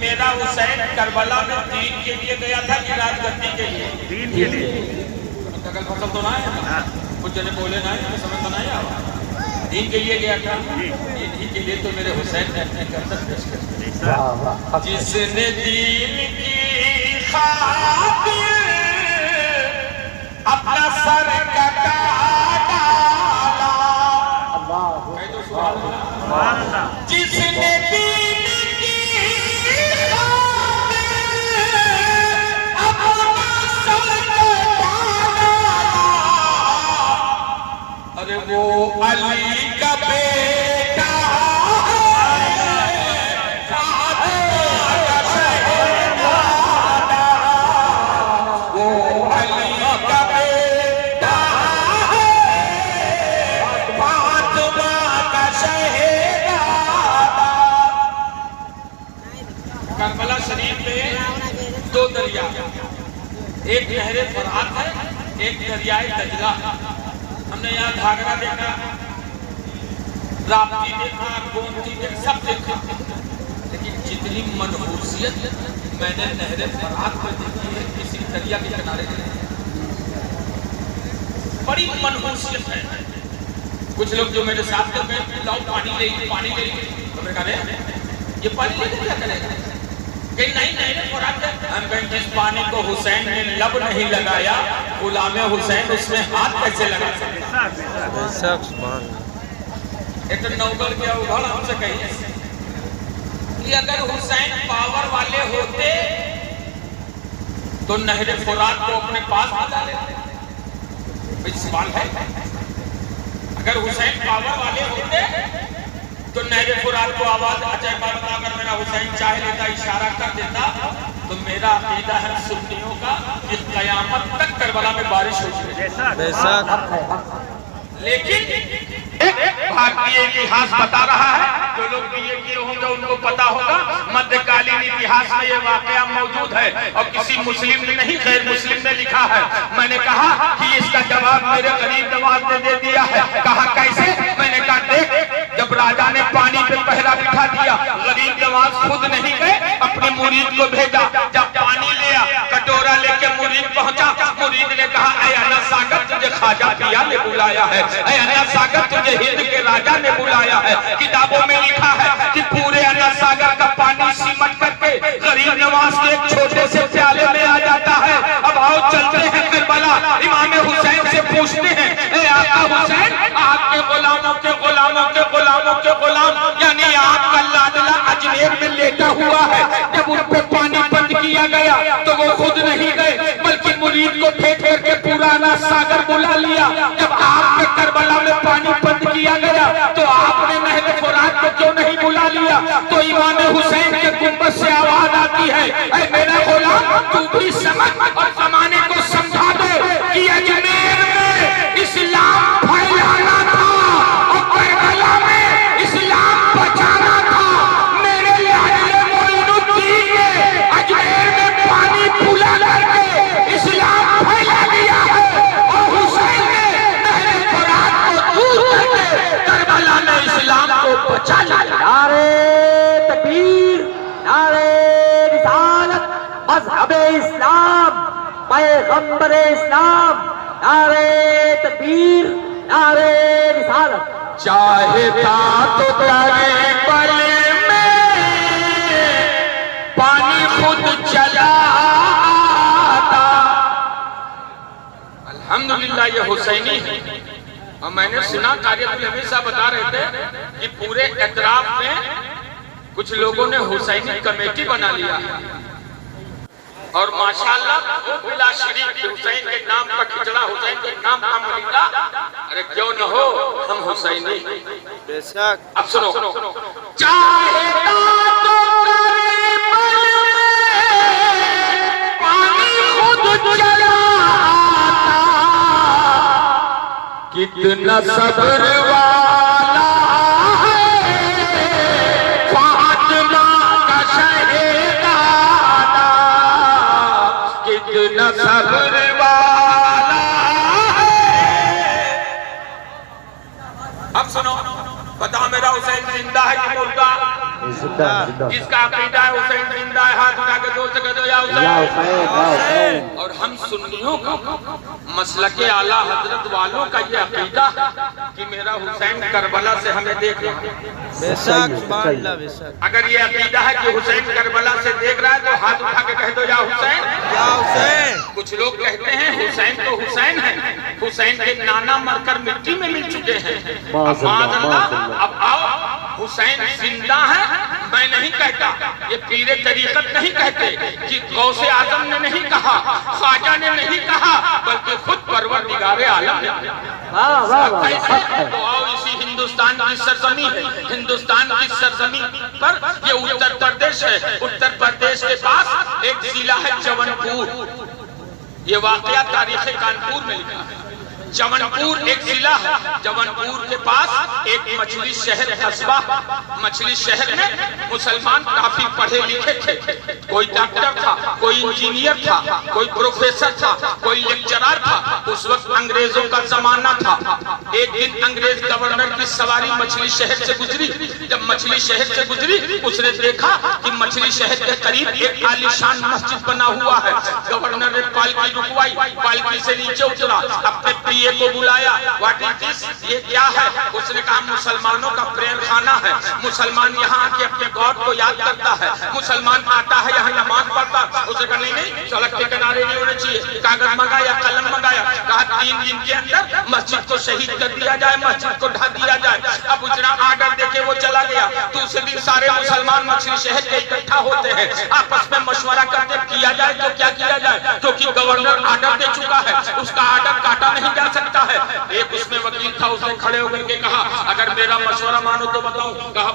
मेरा हुसैन करबला में दीन के लिए गया था कि राजगद्दी के लिए? दीन के लिए। कल फसल तो ना है, कुछ जने बोले ना है, समझ तो नहीं आया। दीन के लिए गया था, दीन के लिए तो मेरे हुसैन ने अपनी गर्दन पेश कर दी। जिसने दीन की खातिर अपना सर कटा डाला, जिसने दीन की खातिर अपना सर कटा डाला, अरे वो अली का बेटा करबला शरीफ में दो दरिया, एक नहरे फरात है, एक दरियाए दजला। हमने यहाँ घाघरा देखा, राप्ती देखा, गोमती देखा, सब देखा, लेकिन जितनी मनहूसियत मैंने नहरे फरात में देखी है किसी दरिया के किनारे बड़ी मनहूसियत है। कुछ लोग जो मेरे साथ में लाओ पानी ले, पानी ले, तो मैं कह रहे ये पानी लेकर क्या करेगा? कि नहीं हम कहें जिस पानी को हुसैन ने लब नहीं लगाया, गुलाम हुसैन उसमें हाथ कैसे लगा सकता? एक नौकर के उघड़ हमसे कही कि अगर हुसैन पावर वाले होते तो नहर फुरात को अपने पास बुला लेते। सवाल है, अगर हुसैन पावर वाले होते तो नहर फुरात को आवाज अगर मेरा हुसैन चाह लेता, इशारा कर देता, तो मेरा अकीदा है सुन्नियों का कि कयामत तक करबला में बारिश हो। लेकिन भारतीय इतिहास बता रहा है, जो लोग बीए किए होंगे उनको पता होगा, मध्यकालीन इतिहास में ये वाकया मौजूद है और किसी मुस्लिम ने नहीं, गैर मुस्लिम ने लिखा है। मैंने कहा कि इसका जवाब मेरे गरीब नवाज ने दे दिया है। कहा कैसे? मैंने कहा देख, जब राजा ने पानी पे पहरा बिठा दिया, गरीब नवाज खुद नहीं गए, अपने मुरीद को भेजा। जब पानी लिया, कटोरा लेके मुरीद पहुंचा, मुरीद ने कहा ऐ अना सागर तुझे ख्वाजा पिया ने बुलाया है, ऐ अना सागर तुझे हिंद के राजा ने बुलाया है। किताबों में लिखा है कि पूरे अना सागर का पानी सिमट करके गरीब नवाज के एक छोटे से प्याले में आ जाता है। अब आओ चलते हैं करबला, इमाम हुसैन से पूछते हैं, ऐ आका हुसैन, आपके गुलामों के गुलामों के गुलामों के गुलाम यानी आपका लाडला अजमेर में लेटा हुआ है, जब उन पे पानी बंद किया गया तो वो खुद नहीं गए, बल्कि मुरीद को फेंक करके पुराना सागर बुला लिया। जब आपके करबला में पानी बंद किया गया तो आपने नहर फुरात को क्यों नहीं बुला लिया? तो इमाम हुसैन के गुंबद से आवाज आती है, ऐ मेरा गुलाम, तू भी समझ और जमाने को समझा दे कि अजमेर में इस्लाम फैलाना था और करबला में इस्लाम बचाना था। मेरे लाडले मोइनुद्दीन ने अजमेर में पानी बुला करके इस्लाम फैला दिया है और हुसैन ने नहर फुरात को दूर करके करबला में इस्लाम को बचा लिया। नारे तकबीर, नारे रिसालत, मज़हबे इस्लाम, पैगंबरे इस्लाम, नारे तकबीर, नारे रिसालत। चाहता तो तेरे बल में पानी खुद चला आता। अल्हम्दुलिल्लाह ये हुसैनी है। और मैंने सुना कार्यक्रम हमेशा बता रहे थे कि पूरे एतराफ में कुछ लोगों ने हुसैनी कमेटी बना लिया और माशाअल्लाह बिला शरीफ हुसैन के नाम का खिचड़ा, हुसैन के नाम का मलिका, अरे क्यों न हो, हम हुसैनी बेशक। अब सुनो, चाहता तो पानी खुद चला आता, कितना सब्र वाला है फातिमा का शहजादा, कितना सब्र वाला है। अब सुनो, बता मेरा हुसैन जिंदा है कि मुर्दा? जिंदा जिंदा। जिसका अकीदा है हुसैन जिंदा है, हाथ उठा के जोर से कह दो या या हुसैन या हुसैन। और हम सुन्नियों का मसलके आला हजरत वालों का ये अकीदा कि मेरा हुसैन करबला से हमें देख रहा है। बेशक सुभान अल्लाह, बेशक। अगर ये अकीदा है कि हुसैन करबला से देख रहा है तो हाथ उठा के कह दो या हुसैन या हुसैन। कुछ लोग कहते हैं हुसैन तो हुसैन है, हुसैन के नाना मरकर मिट्टी में मिल चुके हैं। अब माज़अल्लाह, अब आओ हुसैन जिंदा है मैं नहीं कहता, ये पीरे तरीकत नहीं कहते कि गौसे आजम ने नहीं कहा, ख्वाजा ने नहीं कहा, बल्कि खुद परवरदिगारे आलम ने वाह वाह वाह। कैसे? तो आओ इसी हिंदुस्तान की सरजमी है, हिंदुस्तान की सरजमी पर ये उत्तर प्रदेश है। उत्तर प्रदेश के पास एक जिला है जबलपुर, ये वाकया तारीख कानपुर में लिखा है। जबलपुर एक जिला है, जबलपुर के पास एक मछली शहर कस्बा, मछली शहर में मुसलमान काफी पढ़े लिखे थे, कोई डॉक्टर था, कोई इंजीनियर था, कोई प्रोफेसर था, कोई लेक्चरर था। उस वक्त अंग्रेजों का जमाना था। एक दिन अंग्रेज गवर्नर की सवारी मछली शहर से गुजरी। जब मछली शहर से गुजरी उसने देखा कि मछली शहर के करीब एक आलीशान मस्जिद बना हुआ है। गवर्नर ने पालकी रुकवाई, पालकी से नीचे उतरा, अपने प्रिय को बुलाया। व्हाट इज दिस, ये क्या है? उसने कहा मुसलमानों का प्रेयर खाना है, मुसलमान यहाँ आके अपने गॉड को याद करता है, मुसलमान आता है यहाँ नमाज पढ़ता। उसने कहा नहीं सड़क के किनारे नहीं होने चाहिए। कागज मंगाया, कलम मंगाया, कहा 3 दिन के अंदर मस्जिद को शहीद कर दिया जाए, मस्जिद को ढा दिया जाए। अब उतना आर्डर देके वो चला गया। दूसरे दिन सारे मुसलमान मछली शहर के इकट्ठा होते हैं, आपस में मशवरा करते किया जाए तो क्या किया जाए, क्योंकि गवर्नर आर्डर दे चुका है, उसका आर्डर काटा नहीं जा सकता है। एक उसमें वकील था, उसने खड़े होकर के कहा अगर मेरा मशवरा मानो तो बताओ। कहा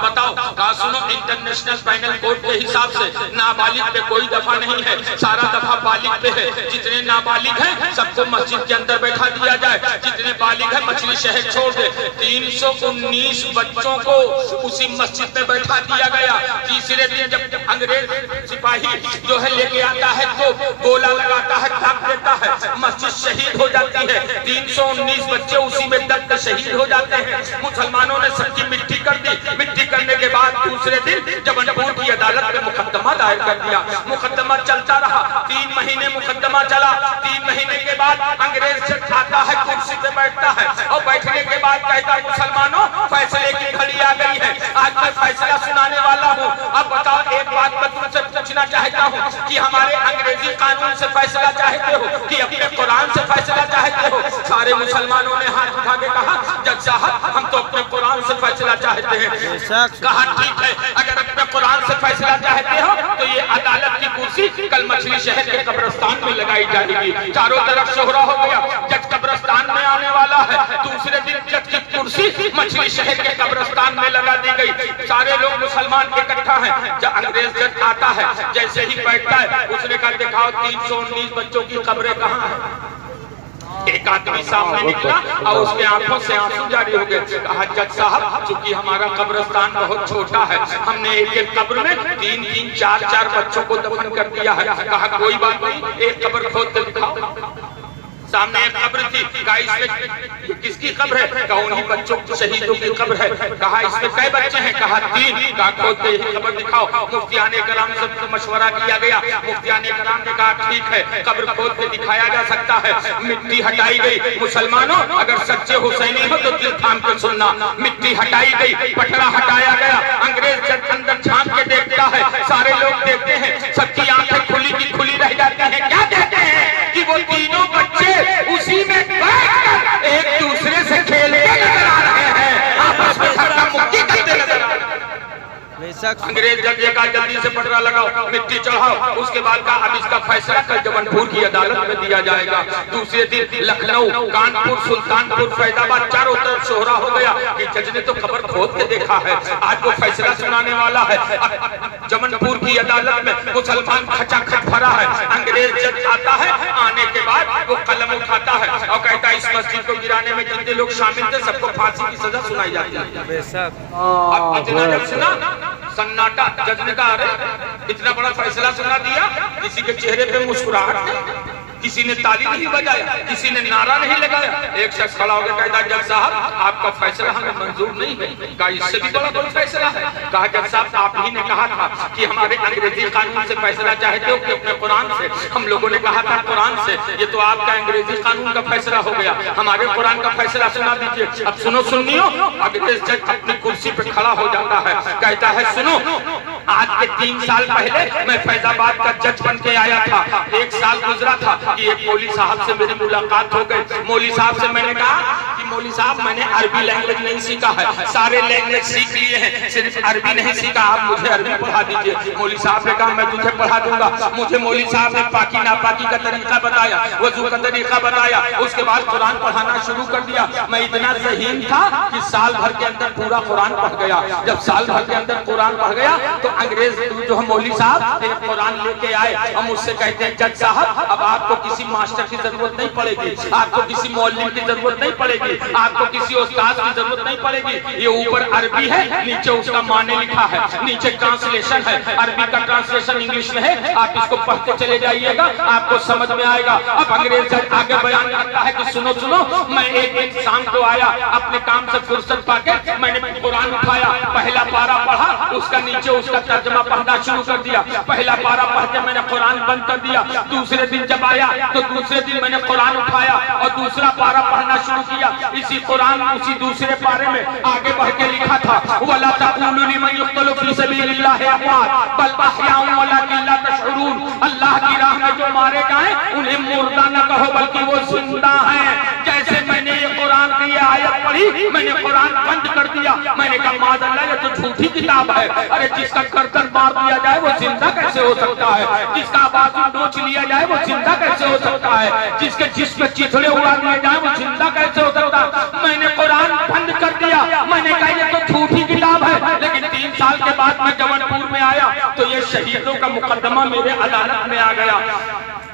बताओ। कहा सुनो, इंटरनेशनल फाइनल कोर्ट के हिसाब से नाबालिग पे कोई दफा नहीं है, सारा दफा बालिग पे है। जितने नाबालिग हैं सबको मस्जिद के अंदर बैठा दिया जाए, जितने बालिग हैं मछली शहर छोड़ दे। 319 बच्चों को उसी मस्जिद में बैठा दिया गया। तीसरे दिन जब अंग्रेज सिपाही जो है लेके आता है तो गोला लगाता है, दाग देता है, मस्जिद शहीद हो जाती है। 319 बच्चे उसी में दर्द शहीद हो जाते हैं। मुसलमानों ने सबकी मिट्टी कर दी। मिट्टी करने के बाद दूसरे दिन जबलपुर की अदालत में मुकदमा दायर कर दिया। मुकदमा चलता रहा, 3 महीने मुकदमा चला। 3 महीने के बाद अंग्रेज जज आता है, कुर्सी पे बैठता है और बैठने के बाद कहता है मुसलमानों फैसले की घड़ी आ गई है, आज मैं फैसला सुनाने वाला हूँ। अब बताओ, एक बात मैं तुमसे पूछना चाहता हूँ कि हमारे अंग्रेजी कानून से फैसला चाहते हो कि अपने कुरान से फैसला चाहते हो? सारे मुसलमानों ने हाथ उठा के कहा जज साहब हम तो अपने कुरान से फैसला चाहते हैं। कहा ठीक है, अगर अपने कुरान से फैसला चाहते हो तो ये अदालत की कुर्सी कल मछली शहर के कब्रिस्तान में लगाई जाएगी। चारों तरफ शोहरा हो गया, जज कब्रिस्तान में आने वाला है। दूसरे दिन जज की कुर्सी मछली शहर के कब्रिस्तान में लगा दी गई। सारे लोग मुसलमान इकट्ठा हैं। जब अंग्रेज जज आता है, जैसे ही बैठता है उसने कहा दिखाओ 319 बच्चों की कब्रें कहाँ है। एक आदमी सामने निकला और उसके आंखों से आंसू जारी हो गए। कहा जज साहब चूंकि हमारा कब्रिस्तान बहुत छोटा है, हमने एक कब्र में 3-3, 4-4 बच्चों को दफन कर दिया है। कहा कोई बात नहीं, एक कब्र खोद के दिखाओ। सामने एक कब्र थी, कहा इसमें किसकी कब्र है? कहा उन्हीं बच्चों शहीदों की कब्र है। कहा इसमें कई बच्चे हैं? कहा 3। कहा खोद के यही कब्र दिखाओ। मुफ्तियाने कराम से मशवरा किया गया। मुफ्तियाने कराम ने कहा ठीक है, कब्र खोद के दिखाया जा सकता है। मिट्टी हटाई गई। मुसलमानों अगर सच्चे हुसैनी हो तो दिल थाम के सुनना, मिट्टी हटाई गई, पटरा हटाया गया। अंग्रेज जब अंदर झांक के देखता है, सारे लोग देखते हैं, सबकी आंखें खुली की खुली रह जाती हैं। क्या कहते हैं कि वो तीनों बच्चे उसी में बैठकर एक दूसरे से खेलते नजर आ रहे हैं, आपस में धक्का मुक्की करते नजर आ रहे हैं। अंग्रेज जज ने कहा जल्दी से पटरा लगाओ, मिट्टी चढ़ाओ। उसके बाद कहा अब इसका फैसला कल जबलपुर की अदालत में दिया जाएगा। दूसरे दिन लखनऊ, कानपुर, सुल्तानपुर, फैजाबाद चारों तरफ शोहरा हो गया कि जज ने तो खबर खोद के देखा है, आज वो फैसला सुनाने वाला है। जबलपुर की अदालत में मुसलमान खचाखच भरा है। अंग्रेज जज आता है, आने के बाद वो कलम उठाता है और कहता है इस मस्जिद को गिराने में जितने लोग शामिल थे सबको फांसी की सजा सुनाई जाती है। अब जज सुना, सन्नाटा। जज ने कहा अरे इतना बड़ा फैसला सुना दिया, किसी के चेहरे पे मुस्कुराहट नहीं, किसी ने ताली नहीं बजाया, किसी ने नारा नहीं लगाया। एक शख्स खड़ा होकर कहता है जज साहब आपका फैसला हमें मंजूर नहीं है। कहा इससे भी बड़ा कोई फैसला है? कहा जज साहब आप ही ने कहा था कि हमारे अंग्रेजी कानून से फैसला चाहते हो कि अपने कुरान से? हम लोगों ने कहा था कुरान से। ये तो आपका अंग्रेजी कानून का फैसला हो गया, हमारे कुरान का फैसला सुना दीजिए। अब सुनो सुनियो, अंग्रेज जज अपनी कुर्सी पे खड़ा हो जाता है, कहता है सुनो, आज के 3 साल पहले मैं फैजाबाद का जज बन के आया था। 1 साल गुजरा था कि एक मौली साहब से मेरी मुलाकात हो गई। मौली साहब से मैंने कहा कि मौली साहब मैंने अरबी लैंग्वेज नहीं सीखा है, सारे लैंग्वेज सीख लिए हैं, सिर्फ अरबी नहीं सीखा, आप मुझे अरबी पढ़ा दीजिए। मौली साहब ने कहा मैं तुझे पढ़ा दूंगा। मुझे मौली साहब ने पाकी नापाकी का तरीका बताया, वजू का तरीका बताया, उसके बाद कुरान पढ़ाना शुरू कर दिया। मैं इतना ज़हीन था कि साल भर के अंदर पूरा कुरान पढ़ गया। जब साल भर के अंदर कुरान पढ़ गया तो अंग्रेज जो है मौली साहब एक कुरान लेके आए और मुझसे कहते हैं जज साहब अब आपको किसी मास्टर की जरूरत नहीं पड़ेगी, आपको किसी मौलवी की जरूरत नहीं पड़ेगी, आपको किसी उस्ताद की जरूरत नहीं पड़ेगी। ये ऊपर अरबी है, नीचे उसका माने लिखा है, नीचे ट्रांसलेशन है, अरबी का ट्रांसलेशन इंग्लिश में है, आप इसको पढ़ते चले जाइएगा, आपको समझ में आएगा। अब अंग्रेज जज आगे बयान करता है कि सुनो सुनो, मैं एक दिन शाम को आया, अपने काम से फुर्सत पाके मैंने कुरान उठाया, पहला पारा पढ़ा, उसका नीचे उसका तर्जमा पढ़ना शुरू कर दिया। पहला पारा पढ़ के मैंने कुरान बंद कर दिया। दूसरे दिन जब आया तो दूसरे दिन मैंने कुरान उठाया और दूसरा पारा पढ़ना शुरू किया। इसी कुरान उसी दूसरे पारे में आगे बढ़ के लिखा था वला तक़ूलू लिमन युक़्तलू फी सबीलिल्लाहि अमवात बल अहयाउन वलाकिन ला तशऊरून। अल्लाह की राह में जो मारे जाएं उन्हें मुर्दा न कहो बल्कि वो जिंदा हैं। जैसे मैंने ये कुरान की ये आयत पढ़ी, मैंने कुरान बंद कर दिया। मैंने कहा माज़अल्लाह ये तो झूठी किताब है। अरे जिसका गर्दन मार दिया जाए वो जिंदा कैसे हो सकता है? जिसका बाजू नोच लिया जाए वो जिंदा कैसे हो सकता है? जिसके जिस्म चिथड़े उड़ा दिए जाए वो जिंदा कैसे हो सकता है? मैंने कुरान बंद कर दिया। मैंने कहा ये तो झूठी किताब है। लेकिन 3 साल के बाद मैं जबलपुर में आया तो ये शहीदों का मुकदमा मेरे अदालत में आ गया।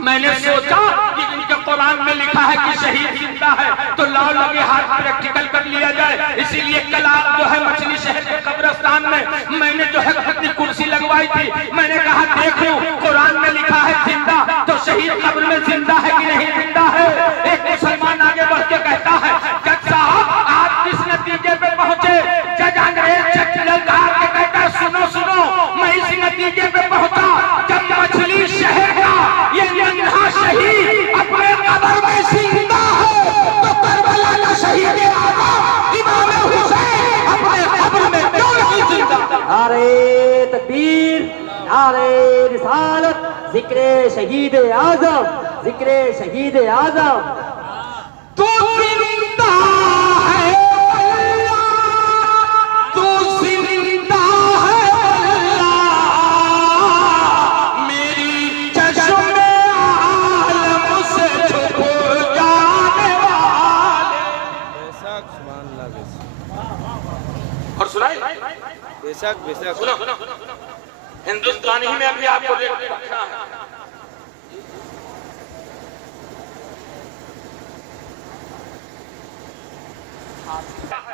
मैंने सोचा कि इनके कुरान में लिखा है कि शहीद जिंदा है तो लाओ लगे हाथ प्रैक्टिकल कर लिया जाए। इसीलिए कल जो है मछली शहर के कब्रिस्तान में मैंने जो है अपनी कुर्सी लगवाई थी। मैंने कहा देख लो कुरान में लिखा है जिंदा, तो शहीद कब्र में जिंदा है कि नहीं जिंदा है? एक मुसलमान आगे बढ़ के कहता है जज साहब आप किस नतीजे पे पहुंचे? जज अंग्रेज जज ललकार के कहता है सुनो सुनो, मैं इस नतीजे पे पहुंचा जब मछली शहर का ये नन्हा शहीद अपने कब्र में जिंदा है तो करबला का शहीद आज़म इमाम हुसैन अपने कब्र में क्यों नहीं जिंदा? नारे तकबीर, नारे रिसालत, जिक्रे शहीद आज़म, जिक्रे शहीद आज़म। तू जिंदा है अल्लाह, तू जिंदा है अल्लाह, मेरी चश्मे आलम से छुप जाने वाले। बेशक सुभान अल्लाह बेशक। और सुनाई बेशक बेशक सुनो, हिंदुस्तानी में अभी आपको रखना है।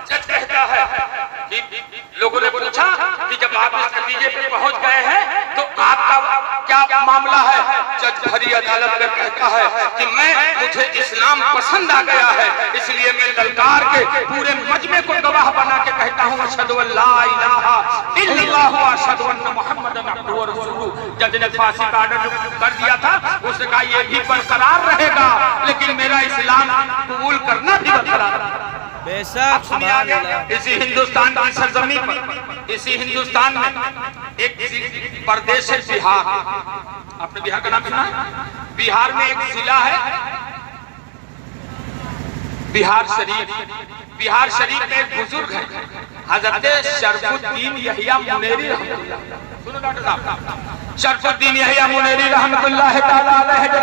जज कहता है कि लोगों ने पूछा कि जब आप इस नतीजे पे पहुंच गए हैं तो आपका क्या मामला है? जज भरी अदालत में कहता है कि मुझे इस्लाम पसंद आ गया है, इसलिए मैं ललकार के पूरे मजमे को गवाह बना के कहता हूँ अशहदु अल्ला इलाहा इल्लल्लाह व अशहदु अन्न मुहम्मदन अब्दुहु व रसूलुहु। जज ने फांसी का आर्डर कर दिया था, उसने कहा ये भी बरकरार रहेगा लेकिन मेरा इस्लाम कबूल करना भी बरकरार। बेशक सुभान अल्लाह। इसी हिंदुस्तान की सरजमी पर, इसी हिंदुस्तान में एक प्रदेश है बिहार। आपने बिहार का नाम सुना है? बिहार में एक जिला है बिहार शरीफ। बिहार शरीफ में एक बुजुर्ग है हजरत शरफुद्दीन यहिया मुनेरी रहमतुल्लाह। सुनो डॉक्टर साहब, शरफुद्दीन यहिया मुनेरी रहमतुल्लाह ताला अलैहि दो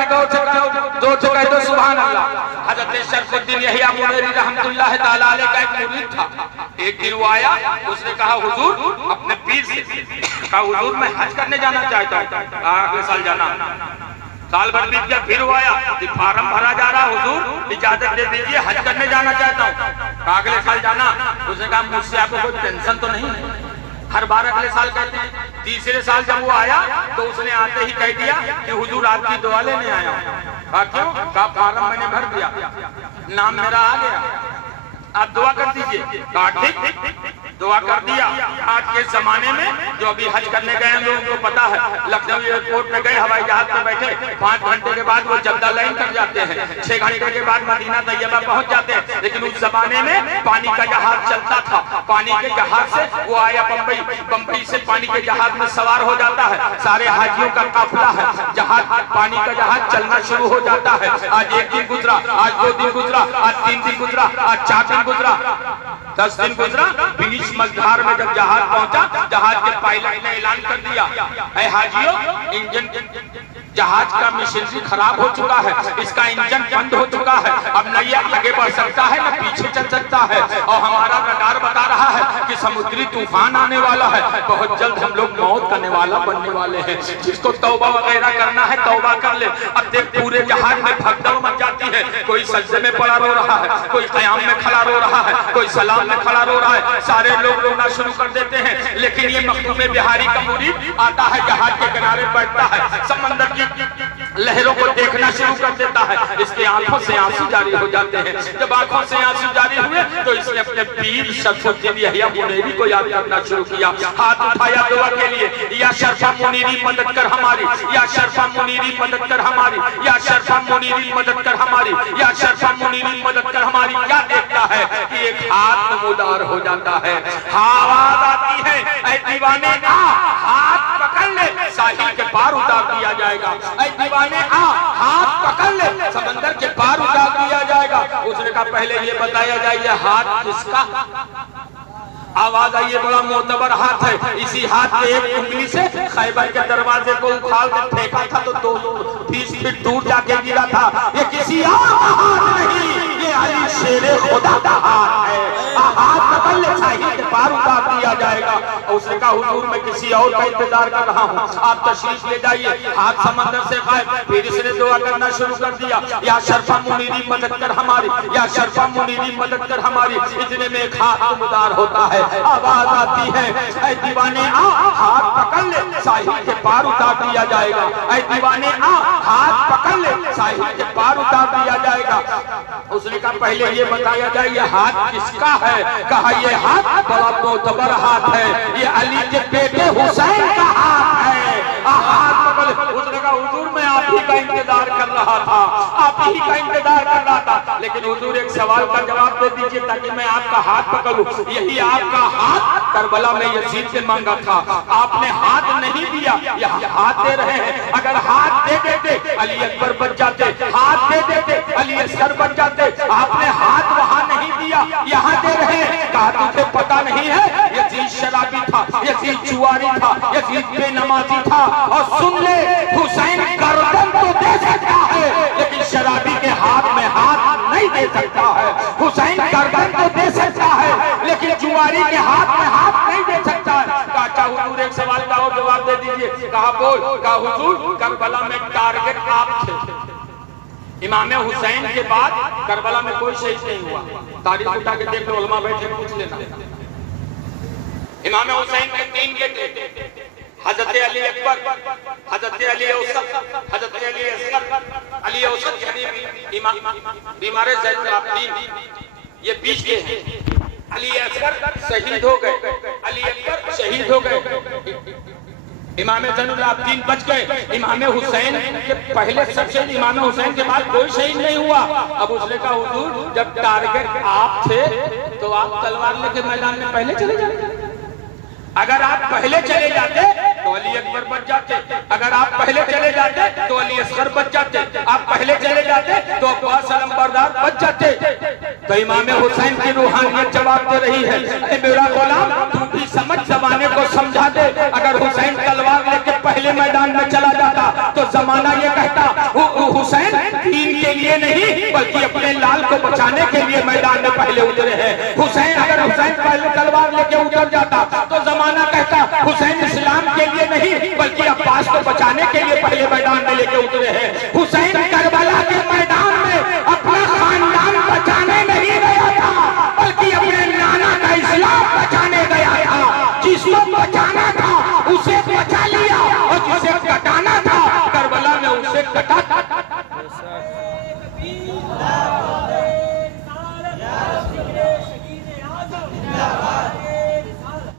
कह दो सुभान अल्लाह। हजरत शरफुद्दीन यहिया मुनेरी रहमतुल्लाह ताला अलैहि का एक मुरीद था। एक दिन वो आया, उसने कहा हुजूर अपने पीर से कहा हुजूर मैं हज करने जाना चाहता हूँ, अगले साल जाना। साल भर बीत गया, फिर वो आया, फार्म भरा जा रहा, हुजूर इजाजत दे दीजिए हज करने जाना चाहता हूँ, अगले साल जाना। उसने कहा मुझसे आपको कोई टेंशन तो नहीं? हर बार अगले साल कहते हैं। तीसरे साल जब वो आया तो उसने आते ही कह दिया कि हुजूर आपकी दुआ लेने आया हूं। क्यों? का फार्म मैंने भर दिया, नाम मेरा आ गया, आप दुआ कर दीजिए। ठीक, दुआ कर दिया। आज के जमाने में जो अभी हज करने गए हैं लोगों को पता है, लखनऊ एयरपोर्ट पे गए, हवाई जहाज में बैठे, 5 घंटे के बाद वो जद्दा लाइन कर जाते हैं, 6 घंटे के बाद मदीना तैयबा पहुंच जाते हैं। लेकिन उस जमाने में पानी का जहाज चलता था, पानी के जहाज से वो आया बम्बई, बम्बई से पानी के जहाज में सवार हो जाता है, सारे हाजियों का काफिला है, जहाज पानी का जहाज चलना शुरू हो जाता है। आज 1 दिन गुजरा, आज 2 दिन गुजरा, आज 3 दिन गुजरा, आज 4 दिन गुजरा, 10 दिन गुजरा। बीच मझधार में जब जहाज पहुंचा, जहाज के पायलट ने ऐलान कर दिया, ऐ हाजियों, इंजन जहाज का मशीनरी खराब हो चुका है, इसका इंजन बंद हो चुका है, अब न ये आगे बढ़ सकता है न पीछे चल सकता है, और हमारा रडार बता रहा है कि समुद्री तूफान आने वाला है, बहुत जल्द हम लोग मौत करने वाला बनने वाले हैं। जिसको तौबा वगैरह करना है तौबा कर ले। अब देख पूरे जहाज में भगदड़ मच जाती है, कोई सज्जे में पड़ा रो रहा है, कोई कयाम में खड़ा रो रहा है, कोई सलाम में खड़ा रो रहा है, सारे लोग रोना शुरू कर देते हैं। लेकिन ये मखदूम बिहारी का मुरीद आता है, जहाज के किनारे बैठता है, समंदर की लहरों को देखना शुरू कर देता है, इसके आंखों से आंसू जारी हो जाते हैं। जब आंखों से आंसू जारी हुए तो इसने अपने पीर शरफुद्दीन यहिया मुनीरी को याद करना शुरू किया। हाथ उठाया दुआ के लिए, या शरफा मुनीरी मदद कर हमारी, या शरफा मुनीरी मदद कर हमारी, या शरफा मुनीरी मदद कर हमारी, या शरफा मुनीरी मदद कर हमारी। क्या देखता है कि एक हाथ नमूदार हो जाता है, आवाज आती है, ऐ दीवाने आ हाथ पकड़ ले, साहिल के पार उतार दिया जाएगा। ऐ दीवाने आ हाथ पकड़ ले, समंदर के पार उतार दिया जाएगा। उसने कहा पहले ये बताया जाए ये हाथ किसका? आवाज आई, ये बड़ा मोतबर हाथ है, इसी हाथ के एक उंगली से खैबर के दरवाजे को उखाड़ के फेंका था तो 220 फीट दूर जाके गिरा था। ये किसी और का हाथ नहीं, ये अली शेरे खुदा का हाथ है। हाथ पकड़ ले, साहिल के पार उतार दिया जाएगा। उसने कहा हुजूर मैं किसी और का इंतजार कर रहा हूँ, आप तशरीफ ले जाइए। हाथ समंदर से गायब, फिर इसने दुआ करना शुरू कर दिया, या शरफा मुनीरी मदद कर हमारी, या शरफा मुनीरी मदद कर हमारी। इतने में एक हाथ नमूदार होता है, आवाज आती है, ऐ दीवाने आ हाथ पकड़ ले, साहिल के पार उतार दिया जाएगा। ऐ दीवाने आ हाथ पकड़ ले, साहिल के पार उतार दिया जाएगा। उसने कहा पहले ये बताया जाए ये हाथ किसका है? कहा ये हाथ बड़ा मोतबर हाथ है, ये अली के बेटे हुसैन का हाथ है। हाथ पकड़, उसने कहा हुजूर मैं आप ही का इंतजार कर रहा था, आप ही का इंतजार कर रहा था, लेकिन हुजूर एक सवाल का जवाब दे दीजिए ताकि मैं आपका हाथ पकड़ूं। यही आपका हाथ करबला में यजीद से मांगा था, आपने हाथ नहीं दिया, यहाँ हाथ दे रहे हैं। अगर हाथ दे देते अली अकबर बच जाते, हाथ दे देते अली असगर बच जाते, आपने हाथ वहाँ नहीं दिया, यहाँ दे रहे हैं। कहा तुझे पता नहीं है यजीद शराबी था, यजीद जुआरी था, यजीद बेनमाजी था, और सुन ले हुसैन गर्दन तो दे सकता है लेकिन शराबी के हाथ में हाथ नहीं दे सकता है। हुसैन गर्दन तो दे सकता है लेकिन जुआरी के हाथ में हाथ नहीं दे सकता है। कहा हुजूर एक सवाल का और जवाब दे दीजिए। कहा बोल। कहा हुजूर करबला में टारगेट आप थे, इमाम हुसैन के बाद करबला में कोई शहीद नहीं हुआ। तारीख उठा के देख लो, उलमा बैठे पूछ लेना। इमाम हुसैन के 3 बेटे, हजरत अली अकबर, हजरत अली औसत, हजरत अली असगर। अली औसत यानी बीमारे ज़ैनुल आबिदीन, ये बीच के हैं। अली असगर शहीद हो गए, अली अकबर शहीद हो गए, इमाम ज़ैनुल आबिदीन बच गए। इमाम हुसैन के पहले सबसे, इमाम हुसैन के बाद कोई शहीद नहीं हुआ। अब उसने कहा हुजूर जब टारगेट आप थे तो आप तलवार लेके मैदान में पहले चले जाते, अगर आप पहले चले जाते तो अली अकबर बच जाते, अगर आप पहले चले जाते तो अली असगर बच जाते, आप पहले चले जाते तो अब्बास अलमबरदार बच जाते। तो इमाम हुसैन की रूहानियत जवाब दे रही है, ए मेरा गुलाम तू भी समझ, जमाने को समझा दे। अगर हुसैन तलवार लेके पहले मैदान में चला जाता तो जमाना ये कहता हुसैन दीन के लिए नहीं बल्कि अपने लाल को बचाने के लिए मैदान में पहले उतरे हैं। हुसैन अगर हुसैन पहले तलवार लेके उतर जाता तो जमाना कहता हुसैन इस्लाम के लिए नहीं बल्कि अब्बास को बचाने के लिए पहले मैदान में लेके उतरे हैं। हुसैन करबला के मैदान में अपना खानदान बचाने नहीं गया था बल्कि अपने नाना का इस्लाम बचाने